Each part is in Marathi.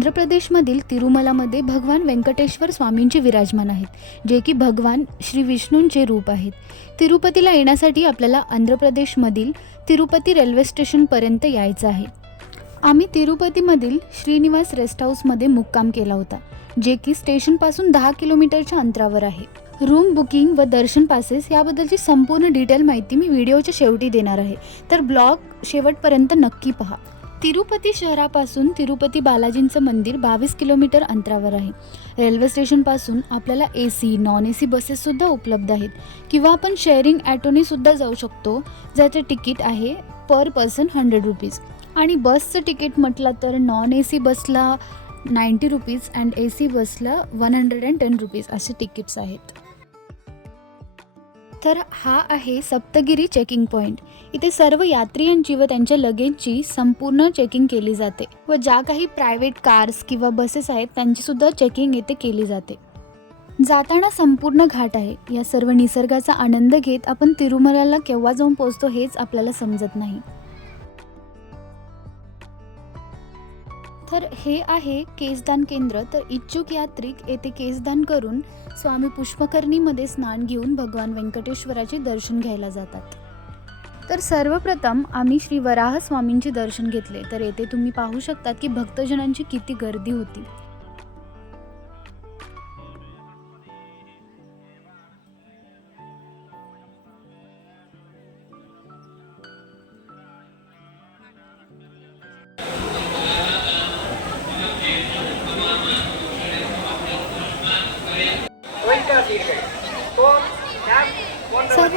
आंध्र प्रदेशमधील तिरुमलामध्ये भगवान व्यंकटेश्वर स्वामींचे विराजमान आहेत जे की भगवान श्री विष्णूंचे रूप आहेत. तिरुपतीला येण्यासाठी आपल्याला आंध्र प्रदेशमधील तिरुपती रेल्वे स्टेशनपर्यंत यायचं आहे. आम्ही तिरुपतीमधील श्रीनिवास रेस्ट हाऊसमध्ये मुक्काम केला होता जे की स्टेशनपासून दहा किलोमीटरच्या अंतरावर आहे. रूम बुकिंग व दर्शन पासेस याबद्दलची संपूर्ण डिटेल माहिती मी व्हिडिओच्या शेवटी देणार आहे तर ब्लॉग शेवटपर्यंत नक्की पहा. तिरुपती शहरापासून तिरुपती बालाजींचं मंदिर बावीस किलोमीटर अंतरावर आहे. रेल्वे स्टेशनपासून आपल्याला A C non A C बसेससुद्धा उपलब्ध आहेत. किंवा आपण शेअरिंग ॲटोनेसुद्धा जाऊ शकतो ज्याचं तिकीट आहे पर पर्सन हंड्रेड रुपीज आणि बसचं तिकीट म्हटलं तर नॉन ए सी बसला ninety rupees and A C बसला one hundred and ten rupees असे तिकीट्स आहेत. तर हा आहे सप्तगिरी चेकिंग पॉईंट इथे सर्व यात्रियांची व त्यांच्या लगेजची संपूर्ण चेकिंग केली जाते व ज्या काही प्रायव्हेट कार्स किंवा बसेस आहेत त्यांची सुद्धा चेकिंग येथे केली जाते. जाताना संपूर्ण घाट आहे. या सर्व निसर्गाचा आनंद घेत आपण तिरुमलाला केव्हा जाऊन पोहोचतो हेच आपल्याला समजत नाही. तर हे आहे केसदान केंद्र. तर इच्छुक यात्रिक येथे केसदान करून स्वामी पुष्पकर्णीमध्ये स्नान घेऊन भगवान व्यंकटेश्वराचे दर्शन घ्यायला जातात. तर सर्वप्रथम आम्ही श्री वराह स्वामींचे दर्शन घेतले. तर येथे तुम्ही पाहू शकतात की भक्तजनांची किती गर्दी होती.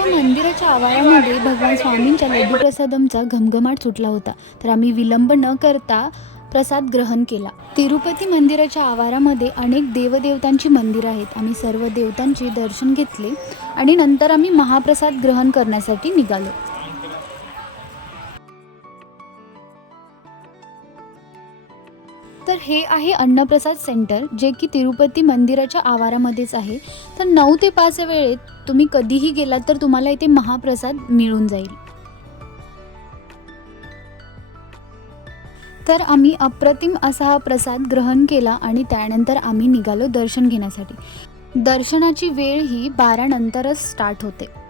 या मंदिराच्या आवारामध्ये भगवान स्वामींच्या लड्डू प्रसादमचा घमघमाट सुटला होता. तर आम्ही विलंब न करता प्रसाद ग्रहण केला. तिरुपती मंदिराच्या आवारामध्ये अनेक देवदेवतांची मंदिरं आहेत. आम्ही सर्व देवतांचे दर्शन घेतले आणि नंतर आम्ही महाप्रसाद ग्रहण करण्यासाठी निघालो. तर हे आहे अन्नप्रसाद सेंटर जे की तिरुपती मंदिराच्या आवारामध्येच आहे. तर नऊ ते पाच या वेळेत तुम्ही कधीही गेलात तर तुम्हाला इथे महाप्रसाद मिळून जाईल. तर आम्ही अप्रतिम असा हा प्रसाद ग्रहण केला आणि त्यानंतर आम्ही निघालो दर्शन घेण्यासाठी. दर्शनाची वेळ ही बारा नंतरच स्टार्ट होते.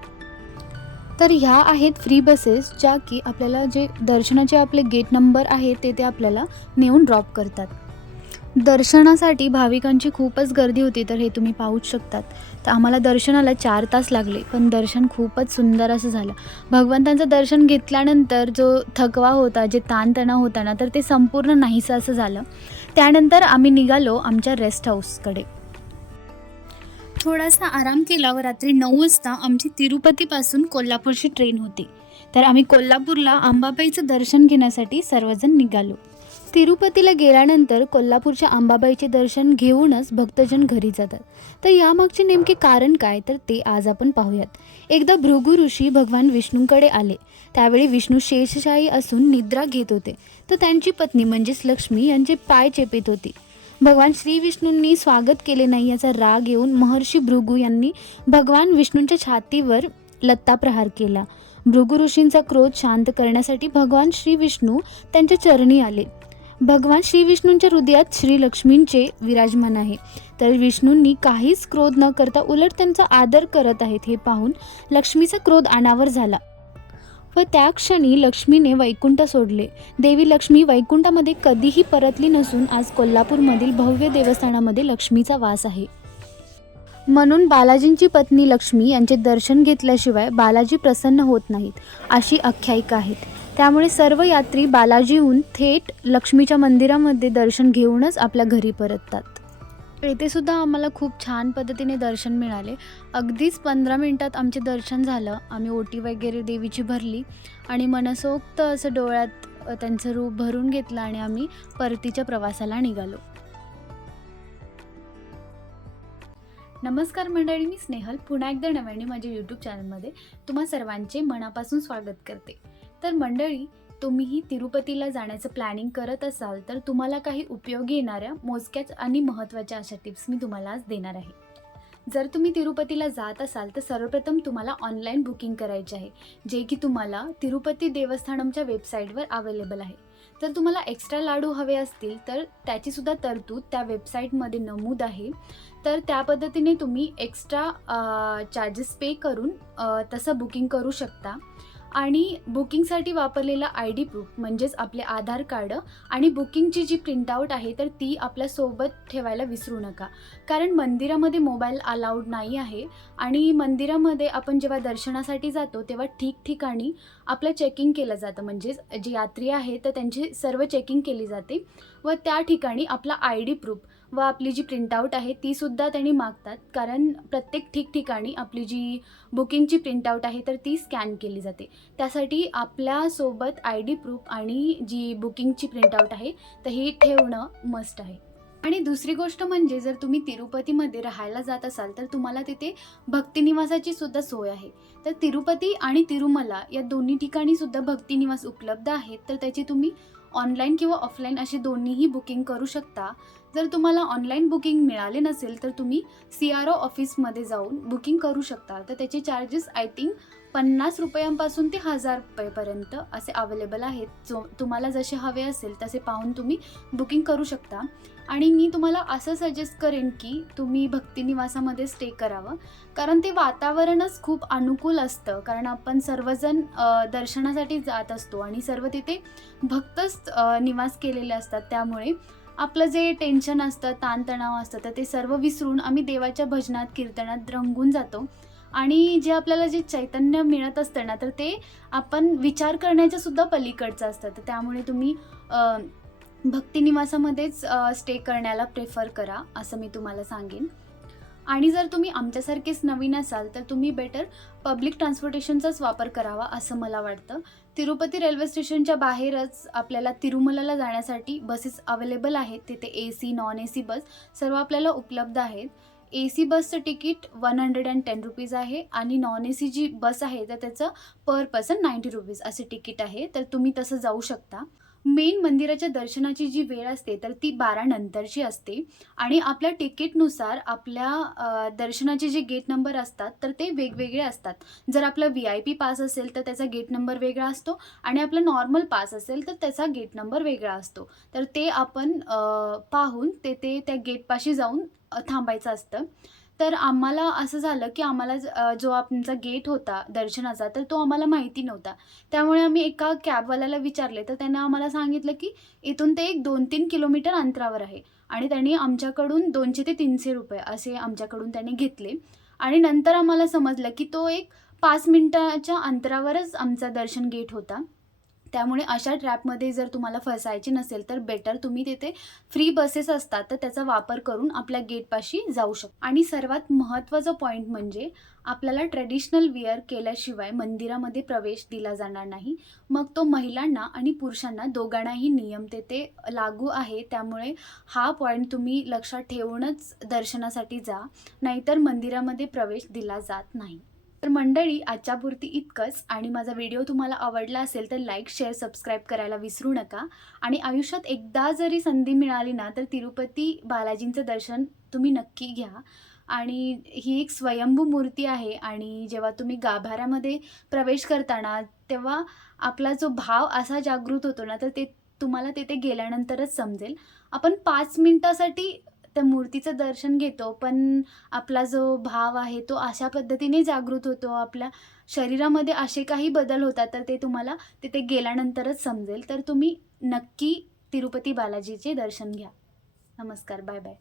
तर ह्या आहेत फ्री बसेस ज्या की आपल्याला जे दर्शनाचे आपले गेट नंबर आहे ते ते आपल्याला नेऊन ड्रॉप करतात. दर्शनासाठी भाविकांची खूपच गर्दी होती तर हे तुम्ही पाहूच शकतात. तर आम्हाला दर्शनाला चार तास लागले पण दर्शन खूपच सुंदर असं झालं. भगवंतांचं दर्शन घेतल्यानंतर जो थकवा होता जे ताणतणाव होता ना तर ते संपूर्ण नाहीसं असं झालं. त्यानंतर आम्ही निघालो आमच्या रेस्ट हाऊसकडे थोडासा आराम केला व रात्री नऊ वाजता आमची तिरुपतीपासून कोल्हापूरची ट्रेन होती. तर आम्ही कोल्हापूरला अंबाबाईचं दर्शन घेण्यासाठी सर्वजण निघालो. तिरुपतीला गेल्यानंतर कोल्हापूरच्या अंबाबाईचे दर्शन घेऊनच भक्तजन घरी जातात. तर यामागचे नेमके कारण काय? तर ते आज आपण पाहूयात. एकदा भृगु ऋषी भगवान विष्णूंकडे आले. त्यावेळी विष्णू शेषशाही असून निद्रा घेत होते. तर त्यांची पत्नी म्हणजेच लक्ष्मी यांचे पाय चेपित होती. भगवान श्री विष्णूंनी स्वागत केले नाही याचा राग येऊन महर्षी भृगू यांनी भगवान विष्णूंच्या छातीवर लत्ता प्रहार केला. भृगु ऋषींचा क्रोध शांत करण्यासाठी भगवान श्री विष्णू त्यांच्या चरणी आले. भगवान श्री विष्णूंच्या हृदयात श्री लक्ष्मींचे विराजमान आहे. तर विष्णूंनी काहीच क्रोध न करता उलट त्यांचा आदर करत आहेत हे पाहून लक्ष्मीचा क्रोध अनावर झाला. व त्या क्षणी लक्ष्मीने वैकुंठ सोडले. देवी लक्ष्मी वैकुंठामध्ये कधीही परतली नसून आज कोल्हापूरमधील भव्य देवस्थानामध्ये लक्ष्मीचा वास आहे. म्हणून बालाजींची पत्नी लक्ष्मी यांचे दर्शन घेतल्याशिवाय बालाजी प्रसन्न होत नाहीत अशी आख्यायिका आहेत. त्यामुळे सर्व यात्री बालाजीहून थेट लक्ष्मीच्या मंदिरामध्ये दर्शन घेऊनच आपल्या घरी परततात. येथे सुद्धा आम्हाला खूप छान पद्धतीने दर्शन मिळाले. अगदीच पंधरा मिनटात आमचे दर्शन झालं. आम्ही ओटी वगैरे देवीची भरली आणि मनसोक्त असं डोळ्यात त्यांचं रूप भरून घेतलं आणि आम्ही परतीच्या प्रवासाला निघालो. नमस्कार मंडळी मी स्नेहल. पुन्हा एकदा नव्याने माझ्या यूट्यूब चॅनलमध्ये तुम्हा सर्वांचे मनापासून स्वागत करते. तर मंडळी तुम्हीही तिरुपतीला जाण्याचं प्लॅनिंग करत असाल तर तुम्हाला काही उपयोगी येणाऱ्या मोजक्याच आणि महत्त्वाच्या अशा टिप्स मी तुम्हाला आज देणार आहे. जर तुम्ही तिरुपतीला जात असाल तर सर्वप्रथम तुम्हाला ऑनलाईन बुकिंग करायचे आहे जे की तुम्हाला तिरुपती देवस्थानमच्या वेबसाईटवर अवेलेबल आहे. जर तुम्हाला एक्स्ट्रा लाडू हवे असतील तर त्याचीसुद्धा तरतूद त्या वेबसाईटमध्ये नमूद आहे. तर त्या पद्धतीने तुम्ही एक्स्ट्रा चार्जेस पे करून तसं बुकिंग करू शकता. आणि बुकिंगसाठी वापरलेला आय डी प्रूफ म्हणजेच आपले आधार कार्ड आणि बुकिंगची जी प्रिंटआउट आहे तर ती आपल्यासोबत ठेवायला विसरू नका. कारण मंदिरामध्ये मोबाईल अलाउड नाही आहे आणि मंदिरामध्ये आपण जेव्हा दर्शनासाठी जातो तेव्हा ठिकठिकाणी आपलं चेकिंग केलं जातं. म्हणजेच जे यात्री आहे तर त्यांची सर्व चेकिंग केली जाते व त्या ठिकाणी आपला आय डी प्रूफ व आपली जी प्रिंटआउट आहे तीसुद्धा त्यांनी मागतात. कारण प्रत्येक ठिकठिकाणी आपली जी बुकिंगची प्रिंटआउट आहे तर ती स्कॅन केली जाते. त्यासाठी आपल्यासोबत आय डी प्रूफ आणि जी बुकिंगची प्रिंटआउट आहे तर ही ठेवणं मस्ट आहे. आणि दुसरी गोष्ट म्हणजे जर तुम्ही तिरुपतीमध्ये राहायला जात असाल तर तुम्हाला तिथे भक्तिनिवासाची सुद्धा सोय आहे. तर तिरुपती आणि तिरुमला या दोन्ही ठिकाणी सुद्धा भक्तिनिवास उपलब्ध आहेत तर त्याची तुम्ही ऑनलाईन किंवा ऑफलाईन अशी दोन्हीही बुकिंग करू शकता. जर तुम्हाला ऑनलाईन बुकिंग मिळाले नसेल तर तुम्ही सी आर ओ ऑफिसमध्ये जाऊन बुकिंग करू शकता. तर त्याचे चार्जेस आय थिंक पन्नास रुपयांपासून ते हजार रुपयेपर्यंत असे अवेलेबल आहेत. जो तुम्हाला जसे हवे असेल तसे पाहून तुम्ही बुकिंग करू शकता. आणि मी तुम्हाला असं सजेस्ट करेन की तुम्ही भक्तिनिवासामध्ये स्टे करावं. कारण ते वातावरणच खूप अनुकूल असतं. कारण आपण सर्वजण दर्शनासाठी जात असतो. आणि सर्व तिथे भक्तच निवास केलेले असतात. त्यामुळे आपलं जे टेन्शन असतं ताणतणाव असतं तर ते सर्व विसरून आम्ही देवाच्या भजनात कीर्तनात रंगून जातो. आणि जे आपल्याला जे चैतन्य मिळत असतं ना तर ते आपण विचार करण्याच्या सुद्धा पलीकडचं असतं. तर त्यामुळे तुम्ही भक्तिनिवासामध्येच स्टे करण्याला प्रेफर करा असं मी तुम्हाला सांगेन. आणि जर तुम्ही आमच्यासारखेच नवीन असाल तर तुम्ही बेटर पब्लिक ट्रान्सपोर्टेशनचाच वापर करावा असं मला वाटतं. तिरुपती रेल्वे स्टेशनच्या बाहेरच आपल्याला तिरुमलाला जाण्यासाठी बसेस अवेलेबल आहेत. तिथे A C non A C bus सर्व आपल्याला उपलब्ध आहेत. ए सी बसचं ticket one hundred and ten rupees आहे आणि नॉन ए सी जी बस आहे तर त्याचं पर पर्सन नाईंटी रुपीज असे तिकीट आहे. तर तुम्ही तसं जाऊ शकता. मेन मंदिराच्या दर्शनाची जी वेळ असते तर ती बारा नंतरची असते. आणि आपल्या तिकीटनुसार आपल्या दर्शनाचे जे गेट नंबर असतात तर ते वेगवेगळे असतात. जर आपला व्ही आय पी पास असेल तर त्याचा गेट नंबर वेगळा असतो. आणि आपला नॉर्मल पास असेल तर त्याचा गेट नंबर वेगळा असतो. तर ते आपण पाहून ते ते त्या गेटपाशी जाऊन थांबायचं असतं. तर आम्हाला असं झालं की आम्हाला जो आमचा गेट होता दर्शनाचा तर तो आम्हाला माहिती नव्हता. त्यामुळे आम्ही एका कॅबवाल्याला विचारले तर त्यानं आम्हाला सांगितलं की इथून ते एक दोन तीन किलोमीटर अंतरावर आहे आणि त्यांनी आमच्याकडून दोनशे ते तीनशे रुपये असे आमच्याकडून त्यांनी घेतले. आणि नंतर आम्हाला समजलं की तो एक पाच मिनटाच्या अंतरावरच आमचा दर्शन गेट होता. त्यामुळे अशा ट्रॅपमध्ये जर तुम्हाला फसायचे नसेल तर बेटर तुम्ही तिथे फ्री बसेस असतात तर त्याचा वापर करून आपल्या गेटपाशी जाऊ शकता. आणि सर्वात महत्त्वाचा पॉईंट म्हणजे आपल्याला ट्रेडिशनल वेअर केल्याशिवाय मंदिरामध्ये प्रवेश दिला जाणार नाही. मग तो महिलांना आणि पुरुषांना दोघांनाही नियम तेथे लागू आहे. त्यामुळे हा पॉईंट तुम्ही लक्षात ठेवूनच दर्शनासाठी जा. नाहीतर मंदिरामध्ये प्रवेश दिला जात नाही. तर मंडळी आजच्यापुरती इतकंच. आणि माझा व्हिडिओ तुम्हाला आवडला असेल तर लाईक शेअर सबस्क्राईब करायला विसरू नका. आणि आयुष्यात एकदा जरी संधी मिळाली ना तर तिरुपती बालाजींचं दर्शन तुम्ही नक्की घ्या. आणि ही एक स्वयंभू मूर्ती आहे आणि जेव्हा तुम्ही गाभाऱ्यामध्ये प्रवेश करताना तेव्हा आपला जो भाव असा जागृत होतो ना तर ते तुम्हाला तिथे गेल्यानंतरच समजेल. आपण पाच मिनटासाठी त्या मूर्तीचं दर्शन घेतो पण आपला जो भाव आहे तो अशा पद्धतीने जागृत होतो. आपल्या शरीरामध्ये असे काही बदल होतात तर ते तुम्हाला तिथे गेल्यानंतरच समजेल. तर तुम्ही नक्की तिरुपती बालाजीचे दर्शन घ्या. नमस्कार बाय बाय